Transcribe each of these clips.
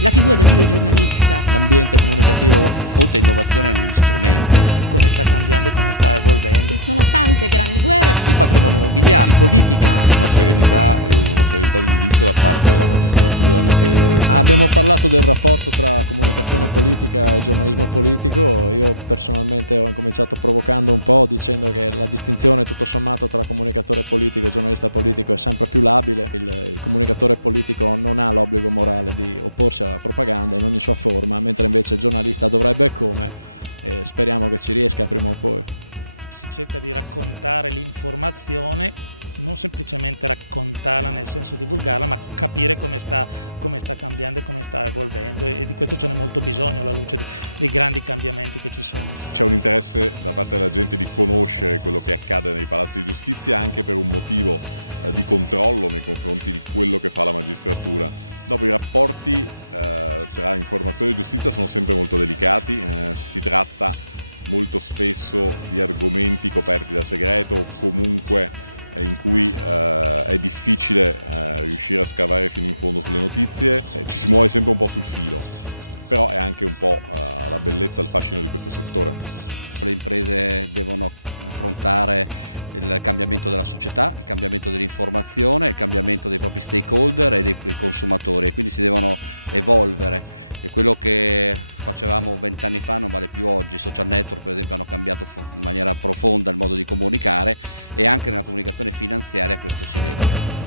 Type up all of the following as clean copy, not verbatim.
la figura del videogiornalista. L'ambiente comunicativo. Molta innovazione negli strumenti. Come sta cambiando e come sta evolvendo. Ci sono tante grandi guerre. Il patrimonio immobiliare, Politica. Una serenità e una serenità di giudizio da parte della magistratura notevole. Abbiamo parlato del rapporto tra comunicazione politica e giornalismo politico. Io personalmente ho incominciato provocando un po', dicendo che la distinzione tutto sommato tra comunicatore politico e giornalista politico è sempre più labile. Il comunicatore politico non ha l'obbligo morale di opporsi alla propaganda in ogni sua forma, mentre invece il giornalista dovrebbe e come. E speriamo che ci riesca prima o poi. Si cerca di raccontare l'informazione, non semplicemente raccontarla nel senso di divulgarla, ma capire come sta cambiando e come sta evolvendo, e di questo ce n'è molto bisogno alla luce dei grandi cambiamenti che ci sono. C'è un interesse da parte della gente di conoscere quello che accade nei palazzi di giustizia, anche per un motivo di controllo nei confronti di quello che fa la magistratura. Dopo, i rapporti tra informazione e giustizia sono sempre molto delicati, si tratta molto spesso di argomenti coperti da segreto o comunque in cui è difficile riuscire a scavare fino in fondo sulle notizie, ci si muove sempre un po' sul filo, però è anche un po' la bellezza, il fascino di questo settore. Le imprese devono affrontare il cambiamento della società, il cambiamento dell'informazione, il cambiamento dei propri stakeholder e dei consumatori, e quindi si devono evolvere. E quello che facevamo 20 anni fa non vale più oggi. I social network, per esempio, hanno cambiato in maniera profonda il modo di comunicare, e anche nella comunicazione finanziaria questo si vede.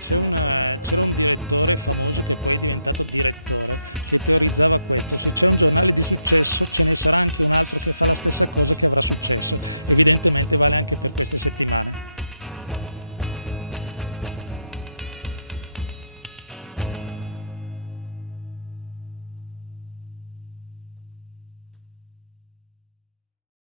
C'era un direttore famoso che poi è diventato direttore, che teorizzava questo: se c'è un giornale di successo ce ne sarà anche un altro che fa la stessa cosa, che avrà successo. Evidentemente vale anche per queste settimane.